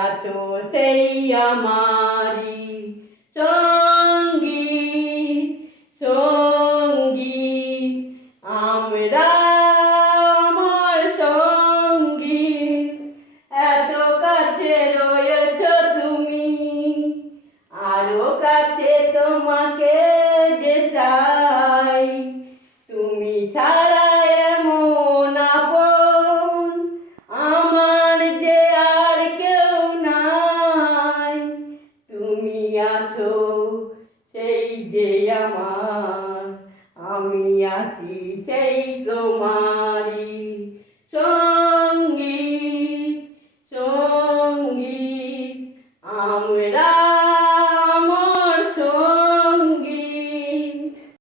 আছো সেই আমারি সঙ্গী সঙ্গী আমরা আমার সঙ্গী এত কাছে রয়েছ তুমি আরো কাছে তোমাকে যে চাই তুমি ছাড়া এমন আপন আমার যে আর কেউ নাই তুমি আছো সেই যে আমার আমি আছি সেই তোমারি সঙ্গী সঙ্গী আমরা